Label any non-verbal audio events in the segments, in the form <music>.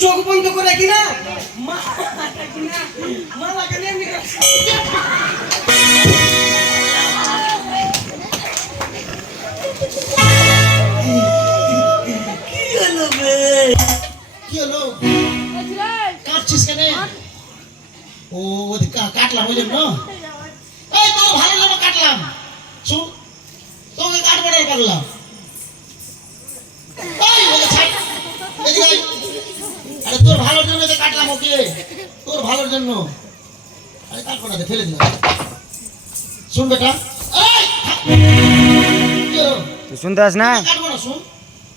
চোখ বন্ধ করে কি না মা কি না মালা কেন এমনি করছে? কি হলো বে? কি হলো? কাটছিস কেন? ও কাটলাম ওই জন্য এই তোর ভালো জন্য কাটলাম। শুন তোকে কাটবো না কাটলাম। কাটলাম ওকে। তোর ভালোর জন্য। আরে কাটবো না ফেলে দিলাম। শুন বেটা? তুই শুনতে পাস না? কাটবো না শুন।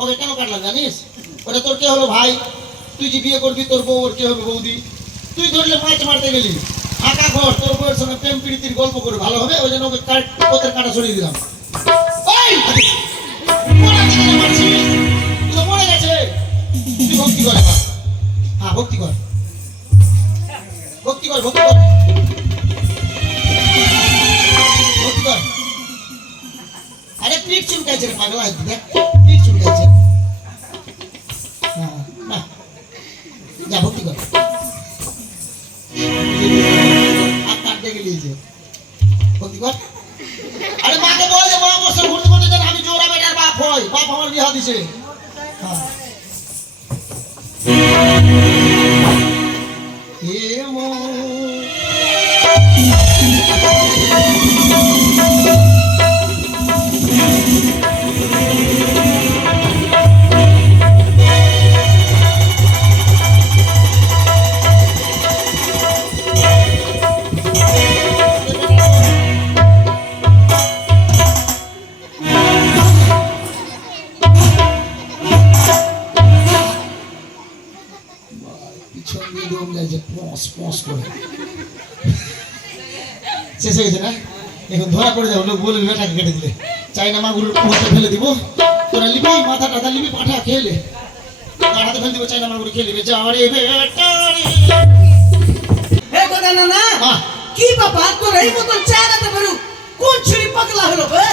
ওকে কেন কাটলাম জানিস? ওটা তোর কে হলো ভাই? তুই যে বিয়ে করবি তোর বউ ওর কে হবে বৌদি? তুই ধরলে মাছ মারতে গেলি। ফাঁকা ঘর তোর বউয়ের সঙ্গে প্রেম প্রীতির গল্প করে ভালো হবে ওই জন্য ওকে কাট সরিয়ে দিলাম! মরা গেছে তুই ভক্তি কর ভক্তি কর। ভক্তি কর ভক্তি কর। ভক্তি কর। আরে পিঠ দেখ, পিঠ না। যা, ভক্তি ভক্তি কর। আরে মাকে বল আমি জোড়া বেটার বাপ হয় বাপ আমার বিয়া দিছে। হ্যাঁ। দিয়ে দম যাচ্ছে পস পস করে। শেষ হয়ে গেছে না? এখন ধরা পড়ে যাব লোক বলে বেটাকে কেটে দিলে। চাই না মাগুলোর মুখে ফেলে দিব। তোরা লিবি মাথা টাথা লিবি পাঠা খেলে। পাঠাতে ফেলে দিব চাই না মাগুলো খেয়ে নিবে যা রে বেটা কথা না না। কি বাবা তোর এই মতন চালাতে পারু কোন ছুরি পাগলা হলো বে।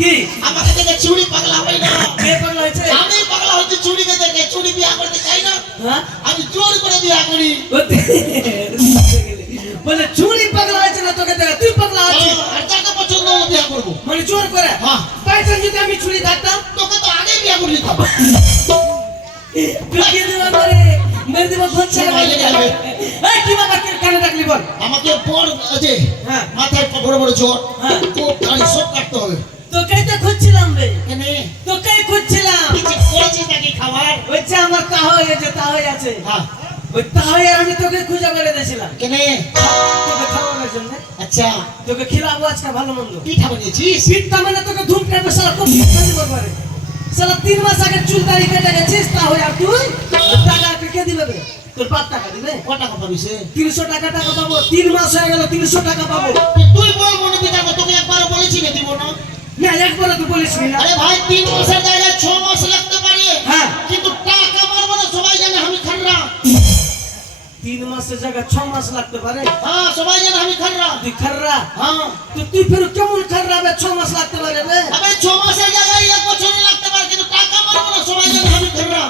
কি? আমাকে দেখে চুরি পাগলা হয় না। কে পাগলা হয়েছে আমি পাগলা হচ্ছে চুরিকে দেখে চুরি বিয়া করতে চাই না। হ্যাঁ? আমি জোর করে বিয়া করি। বলে চুরি পাগলা হয়েছে না তোকে দেখা তুই পাগলা আছিস? আর যাকে পছন্দ হলো বিয়া করব। মানে জোর করে? হ্যাঁ। পাইছেন যদি আমি চুরি থাকতাম। তোকে তো আগে বিয়া করে মেরে দেবা ফোন ছেড়ে মাইলে যাবে। এই কি বাবা কানে ডাকলি বল। আমাকে বড় আছে হ্যাঁ। মাথায় বড় বড় জ্বর। হ্যাঁ। তো দাড়ি সব কাটতে হবে। তোকেই তো খুঁজছিলাম রে। তোকেই খুঁজছিলাম। কিছু করেছে নাকি খাবার? ওই যে আমার তাহ হয়েছে তাহ আছে। হ্যাঁ। ওই আমি তোকে খুঁজে দিয়েছিলাম এখানে তোকে খাওয়ানোর জন্য। আচ্ছা। তোকে খিলাবো আজকে ভালো মন্দ। পিঠা বানিয়েছিস? মানে তোকে খুব তিন মাস আগে চুল দাড়ি কেটে গেছিস তা হয়ে আর তুই টাকা কে দিবে রে? তোর বাপ টাকা দিবে? ক টাকা পাবি সে? তিনশো টাকা টাকা পাবো তিন মাস হয়ে গেল তিনশো টাকা পাবো। তুই বল মনে পিঠা তোকে একবার বলেছি না দিব না না একবারে তুই বলিস না। আরে ভাই তিন মাসের জায়গায় ছ মাস লাগতে পারে। হ্যাঁ। কিন্তু টাকা মারবো না সবাই জানে আমি খানরা তিন মাসের জায়গায় ছ মাস লাগতে পারে? হ্যাঁ সবাই জানে আমি খানরা তুই খাররা হ্যাঁ। তো তুই ফের কেমন খাররা বে ছ মাস লাগতে পারে রে? আবে ছ মাসের জায়গায় এক বছর লাগতে পারে কিন্তু টাকা মারবো না সবাই জানে আমি খানরা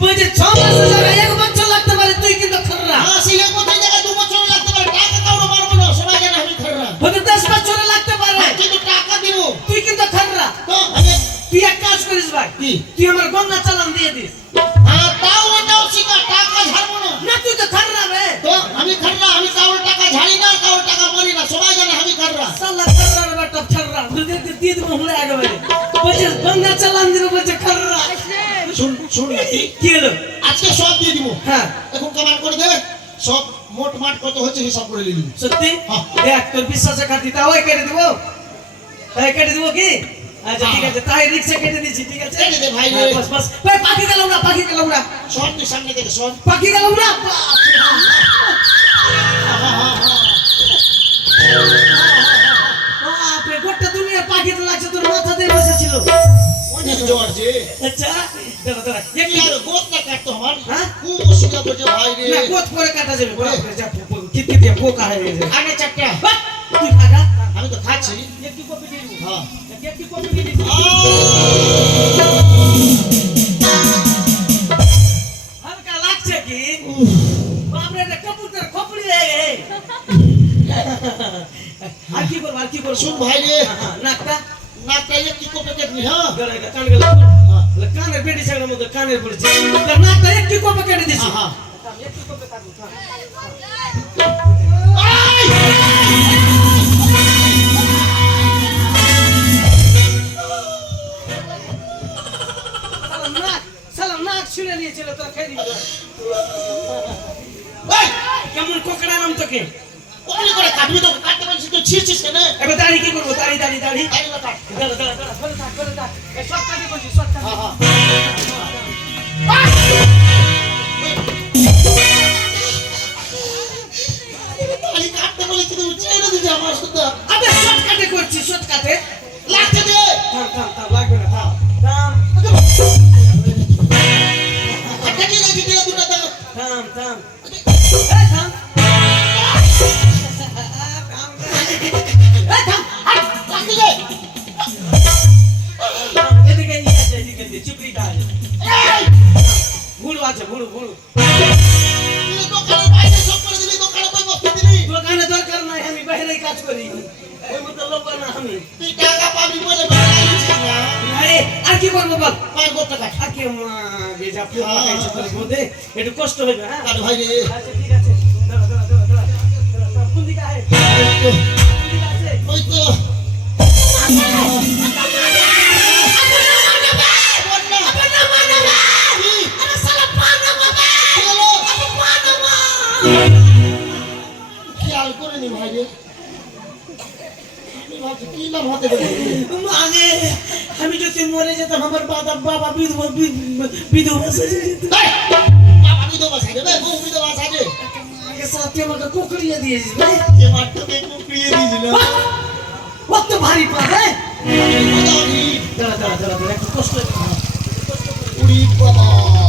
বলছে ছ মাসের জায়গায় এক বছর সব মোট মাঠ কত হচ্ছে হিসাব করে নিবি। সত্যি? হ্যাঁ। দেখ তোর বিশ্বাসে কাটি তাও কেটে দেবো? তাই কেটে দেবো কি? আচ্ছা ঠিক আছে তাই রিক্সা কেটে দিচ্ছি ঠিক আছে? কেটে দে ভাই হ্যাঁ, বাস বাস। ভাই পাখি গেলাম না পাখি গেলাম না সব তুই সামনে থেকে সব পাখি গেলাম না বাপরে গোটা দুনিয়া পাখি তো লাগছে তোর মাথা দিয়ে বসেছিল। আচ্ছা কি? হ্যাঁ? অসুবিধা করছে ভাই রে। না কোত পরে কাটা যাবে বাপরে যা কিতে দিয়ে পোকা হয়ে গেছে। আগে চারটা। তুই খাগা আমি তো খাচ্ছি। একটু কপি দিয়ে হ্যাঁ। একটু কপি দিয়ে হালকা লাগছে কি? বাপরে রে কবুতর খপড়ি রে। <laughs> আর কি করব আর কি করব? শুন ভাই রে। হ্যাঁ, নাকটা নাকটা একটু কোপে কেটনি হ্যাঁ গলা কান গেল কানের বেড়ি ছাগলের মধ্যে কানের পড়েছে নাকটা একটু কপে আছে ভুড়ু ভুড়ু তুই দোকানের বাইরে সব করে দিবি দোকানে দরকার নাই আমি বাইরে কাজ করি। ওই মতো লোক না আমি। তুই টাকা পাবি বলে বাড়াইছিস না। আরে আর কি করব বল? পাঁচ বছর টাকা আকে মা বেজা ফুল লাগাইছে তোর মধ্যে একটু কষ্ট হবে হ্যাঁ? ভাই আচ্ছা ঠিক আছে। দাঁড়া দাঁড়া দাঁড়া দাঁড়া দাঁড়া, দাঁড়া কোন দিকে আছে কোন দিকে আছে? ওই তো। বিধবা বিধ- বিধবা সেজে। বাবা বিধবা সাজে বে বউ বিধবা সাজে। আগে সাথে আমাকে কুকরিয়ে দিয়েছিস ভাই যে কুকড়িয়ে দিয়েছিল। কত ভারী পা দাঁড়া দাঁড়া দাঁড়া দাঁড়া একটু কষ্ট উড়ি বাবা।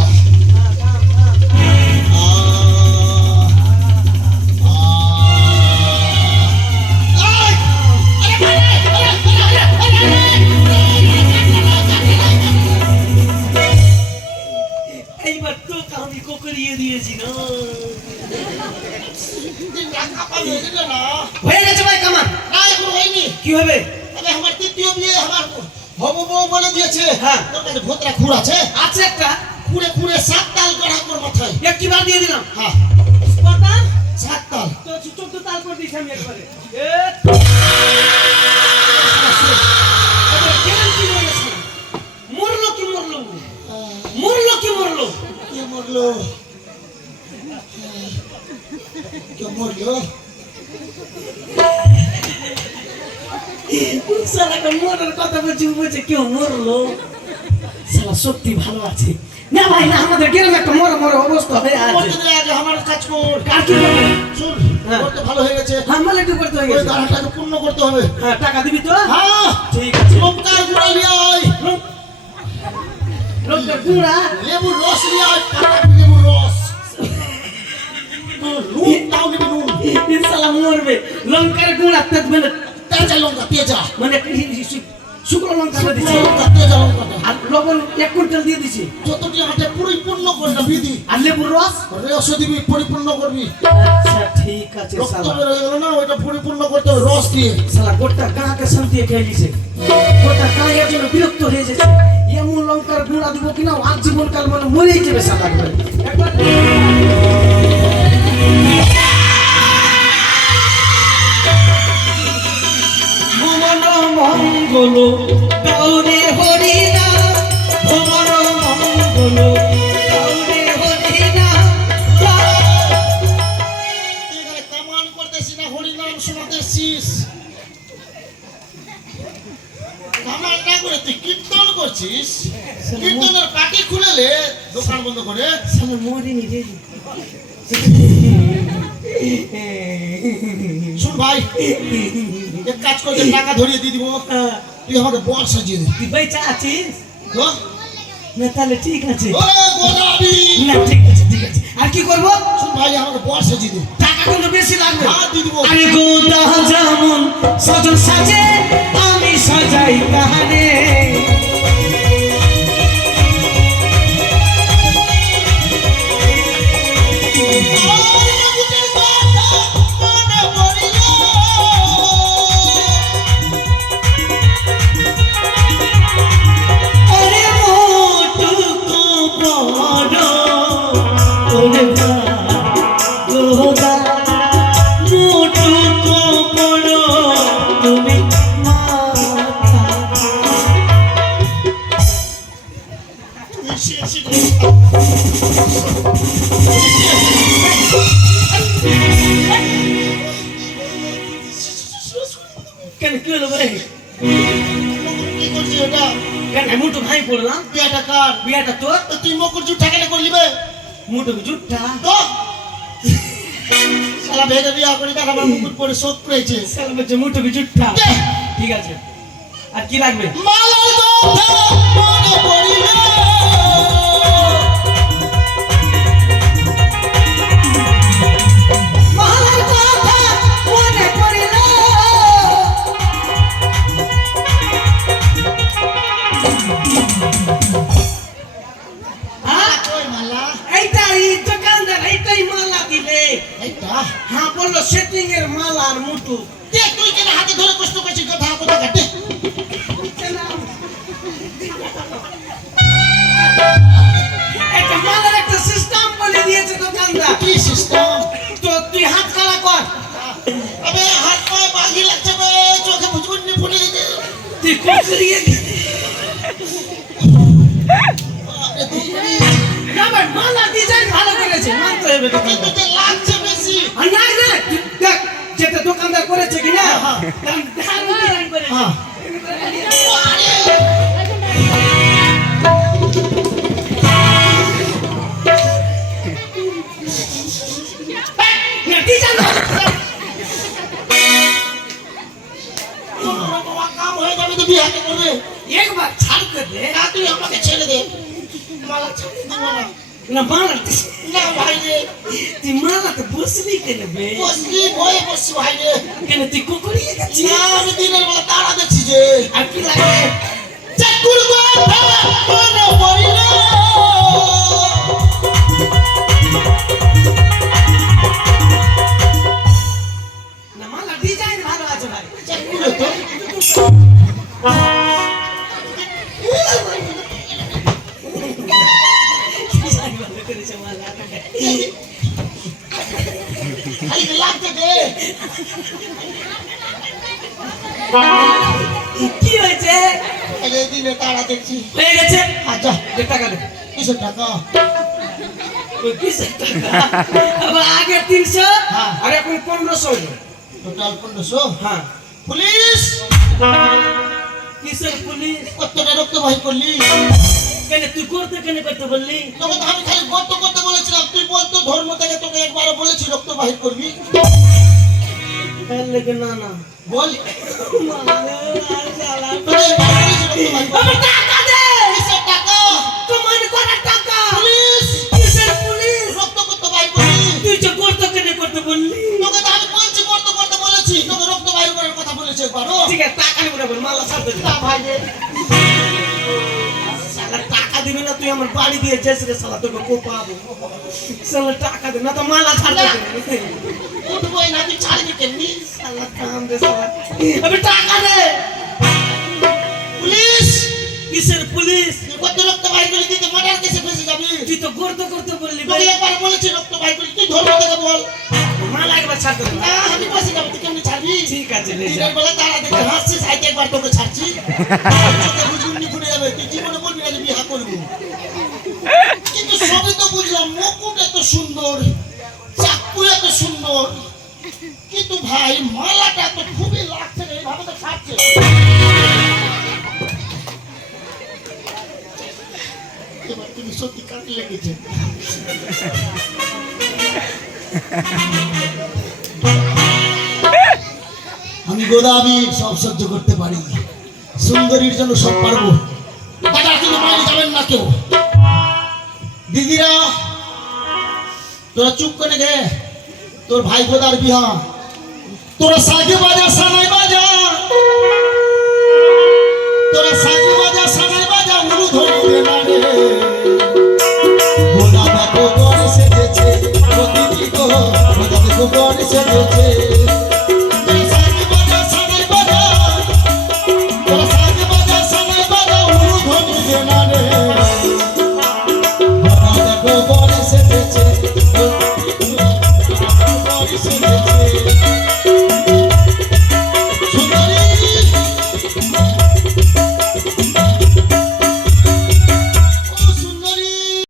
হ্যাঁ। তোর কাছে ভোতরা খুঁড় আছে? আছে একটা। খুঁড়ে খুঁড়ে সাত তাল করা তোর মাথায়। দিয়ে দিলাম? হ্যাঁ। কটা সাত তাল। তো চোদ্দ তাল করে দিয়েছি আমি একবারে। কি? মরলো কি মরলো? মরলো কি মরলো? কে মরলো? কে মরলো? সালাকে মরার কথা বলছি বলছে কেউ মরলো? সালা সত্যি ভালো আছে। না ভাই না আমাদের গ্রামে একটা মরা মরা অবস্থা হয়ে আছে। আমার কাজ কর। কার কি শুন হ্যাঁ। করতে ভালো হয়ে গেছে। হামালে একটু করতে হয়ে ওই গেছে। গাড়াটাকে পূর্ণ করতে হবে। হ্যাঁ টাকা দিবি তো? হ্যাঁ। ঠিক আছে। লঙ্কার গুঁড়া নিয়ে আয়। গুঁড়া? লেবুর রস নিয়ে আয়। লেবুর রস। নুন তাও নিবি নুন ইনশাল্লাহ মরবে। লঙ্কার গুঁড়া থাকবে না তেজা লঙ্কা তেজা মানে শুকনো লঙ্কা লঙ্কাটা আর লবণ এক কুইন্টাল দিয়ে দিছি। যতটি হাতে পরিপূর্ণ করে না বিধি আর লেবুর রস? রস দিবি পরিপূর্ণ করবি। আচ্ছা ঠিক আছে রক্ত বের হয়ে গেল না ওইটা পরিপূর্ণ করতে হবে রস দিয়ে। সালা গোটা গাঁকে শান্তি খেয়ে দিছে গোটা গাঁয়ের জন্য বিরক্ত হয়ে যাচ্ছে এমন লঙ্কার গুঁড়া দিব কিনা আর জীবন কাল মানে মরেই যাবে সালা। একবারে। মঙ্গল গৌরে হরিনা ভুবন মঙ্গল গৌরে হরিনা এখানে কামান করতেছি না হরিনাম শোনাতেছিস কামান না করে তুই কীর্তন করছিস? কীর্তনের পাটি খুলেলে দোকান বন্ধ করে? সালা মরিনি রে শুন ভাই এক কাজ করে টাকা ধরিয়ে দিয়ে দিব। তুই আমাকে বর সাজিয়ে দে। তুই বেচা আছিস? না তাহলে ঠিক আছে। ও না ঠিক আছে ঠিক আছে। আর কি করব? ভাই আমাকে বর সাজিয়ে দে। টাকা কিন্তু বেশি লাগবে। হ্যাঁ আরে গোদা যেমন সজন সাজে আমি সাজাই কাহানে কেন কি হলো ভাই কি করছিস ওটা? কেন মুটু ভাই পড়লাম বিয়াটা কার? বিয়াটা তোর? তো তুই মকুর জুট ঠাকালে করলি বে? মুটু জুটটা তো শালা ভেগে বিয়া করে দেখ আমার মুকুট পরে শোক পেয়েছে। সাল বলছে মুটু জুটটা ঠিক আছে। আর কি লাগবে? মালার কথা মনে পড়িল সেটিং এর মালা আর মুটু। দেখ তুই কেন হাতে ধরে কষ্ট করছিস? কথা কথা কাটে একটা মালার একটা সিস্টেম বলে দিয়েছে দোকানদার। কি সিস্টেম তো তুই হাত খাড়া কর। আবে হাত পায়ে বাগি লাগছে বে চোখে বুঝবুনি ফুলে গেছে তুই তুই না মালা ডিজাইন ভালো করেছে মানতে হবে দোকানদার। তো বিয়ে করবে একবার ছাড় করে দে। না তুই আমাকে ছেড়ে দে। মালা ছেড়ে দিব না না মালা না ভাই রে তুই মালাতে বসলি কেন বে বসলি ভয়ে বসছি ভাই রে কেন তুই কুকুরিয়ে গেছিস না আমি দিনের বেলা তারা দেখছি যে আর কি লাগে চাকুর কথা মনে পড়িল কিসের টাকা। কিসের টাকা। আগে তিনশো হ্যাঁ। আর এখন পনেরোশো টোটাল পনেরোশো? হ্যাঁ। পুলিশ? কিসের পুলিশ? কতটা রক্তবাহী করলি? কেন তুই করতে কেন করতে বললি? তোকে তো আমি খালি গর্ত করতে বলেছিলাম। তুই বলতো ধর্ম থেকে তোকে একবারও বলেছি রক্ত বাহির করবি। লেগে না না। বল। মালা রে, করার টাকা। পুলিশ! কিসের পুলিশ? রক্ত করতে বাহির করবি তুই যে করতে কেন করতে বললি। তোকে তো আমি বলছি গর্ত করতে বলেছি। তোকে রক্ত বাহির করার কথা বলেছি একবারও ঠিক আছে টাকা নেব না বল, মালা ছাড়তে দে। না ভাই রে টাকা দিবি না তুই আমার বাড়ি দিয়ে যাস রে শালা তোকে শালা টাকা দে না তো মালা ছাড়তে দে উঠবই না তুই ছাড়বি কেমনি? শালা কাম দে শালা। আবে টাকা দে। পুলিশ! কিসের পুলিশ? তুই কত রক্ত বাহির করলি? তুই তো মার্ডার কেসে ফেসে যাবি। তুই তো করতে করতে বললি তোকে ভাই। একবার বলেছি রক্ত বাহির করলি তুই ধর্ম থেকে বল। মালা একবার ছাড়তে দে না আমি বসে যাব তুই কেমনি ছাড়বি? ঠিক আছে নে যা। বেলা তারা দেখে হাসছিস হাইতে একবার তোকে ছাড়ছি। চোখে বুঝুনি ঘুরে যাবে তুই জীবনে বলবি না যে বিয়ে করব। কিন্তু সবই তো বুঝলাম মুকুট এত সুন্দর চাকু এত সুন্দর। কিন্তু ভাই মালাটা তো খুবই লাগছে এইভাবে তো ছাড়ছে। আমি গোদাবি সব সহ্য করতে পারি। সুন্দরীর জন্য সব পারব। যাবেন না কেউ। দিদিরা, তোরা চুপ করে গে। তোর ভাই গোদার বিহা। তোরা সাগে বাজা সানাই বাজা। তোরা সাজি বাজা সানাই বাজা ধরে না রে গোদা দেখো গড়ে